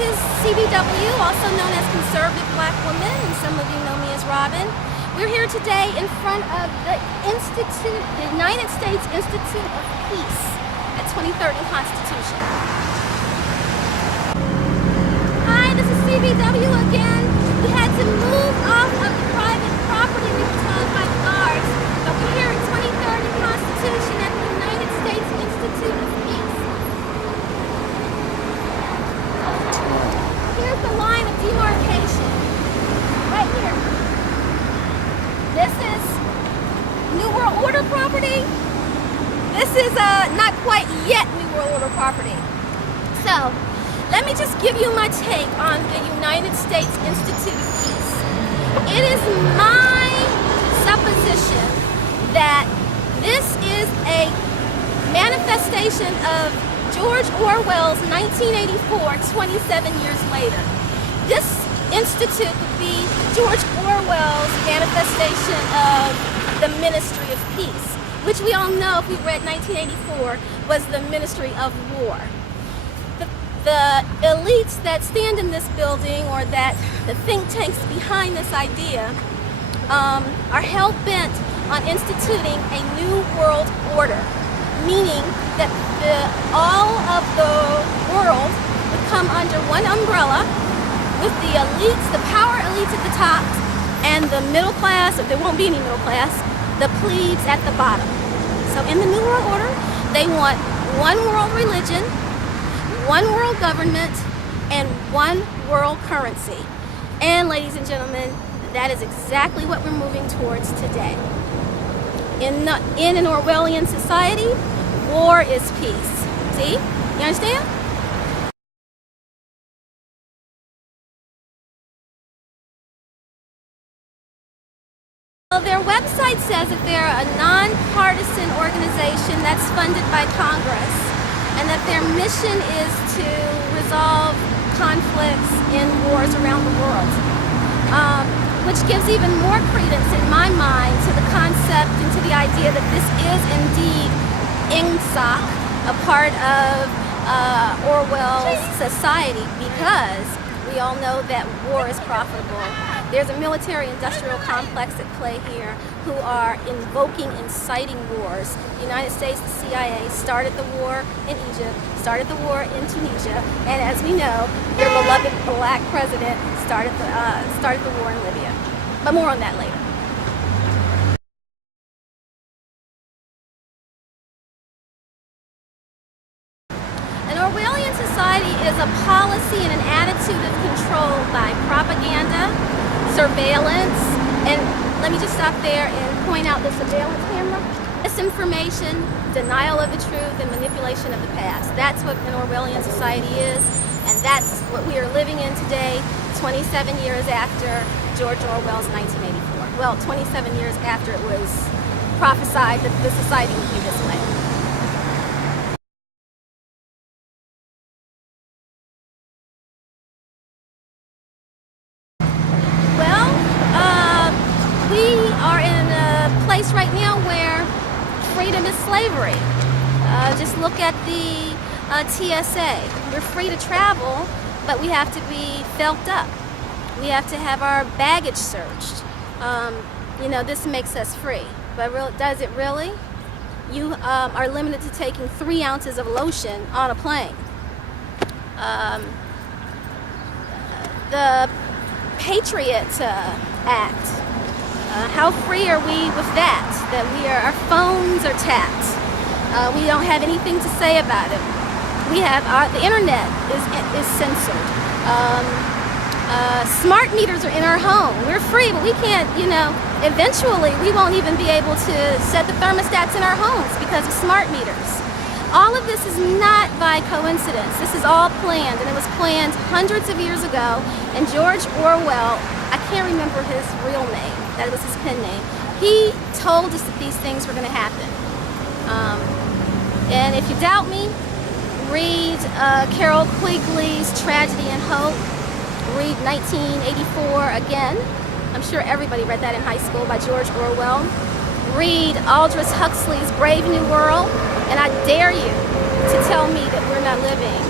is CBW, also known as Conservative Black Woman, and some of you know me as Robin. We're here today in front of the United States Institute of Peace at 23rd and Constitution. Hi, this is CBW again. We had to move off of the private property we were told by the guards, but we're here at 23rd and Constitution at the United States Institute of Peace. Here's the line of demarcation, right here. This is New World Order property. This is not quite yet New World Order property. So, let me just give you my take on the United States Institute of Peace. It is my supposition that this is a manifestation of George Orwell's 1984, 27 years later. This institute would be George Orwell's manifestation of the Ministry of Peace, which we all know, if we read 1984, was the Ministry of War. The elites that stand in this building, or that the think tanks behind this idea, are hell-bent on instituting a new world order, meaning that all of the world would come under one umbrella, with the elites, the power elites at the top, and the middle class, or there won't be any middle class, the plebes at the bottom. So in the New World Order, they want one world religion, one world government, and one world currency. And ladies and gentlemen, that is exactly what we're moving towards today. In an Orwellian society, war is peace. See? You understand? Well, their website says that they're a nonpartisan organization that's funded by Congress, and that their mission is to resolve conflicts in wars around the world, which gives even more credence in my mind to the concept and to the idea that this is indeed INGSOC, a part of Orwell's society, because we all know that war is profitable. There's a military-industrial complex at play here who are invoking, inciting wars. The United States, the CIA, started the war in Egypt, started the war in Tunisia, and as we know, their beloved black president started the war in Libya. But more on that later. An Orwellian society is a policy and an attitude of control by propaganda, surveillance, and let me just stop there and point out the surveillance camera. Misinformation, denial of the truth, and manipulation of the past. That's what an Orwellian society is, and that's what we are living in today, 27 years after George Orwell's 1984. Well, 27 years after it was prophesied that the society would be this way. We are in a place right now where freedom is slavery. Just look at the TSA. We're free to travel, but we have to be felt up. We have to have our baggage searched. You know, this makes us free, but does it really? You are limited to taking 3 ounces of lotion on a plane. The Patriot Act. How free are we with that? That our phones are tapped. We don't have anything to say about it. We have the internet is censored. Smart meters are in our home. We're free, but we can't, eventually we won't even be able to set the thermostats in our homes because of smart meters. All of this is not by coincidence. This is all planned, and it was planned hundreds of years ago, and George Orwell, I can't remember his real name, that was his pen name, he told us that these things were going to happen. And if you doubt me, read Carol Quigley's Tragedy and Hope, read 1984 again. I'm sure everybody read that in high school, by George Orwell. Read Aldous Huxley's Brave New World, and I dare you to tell me that we're not living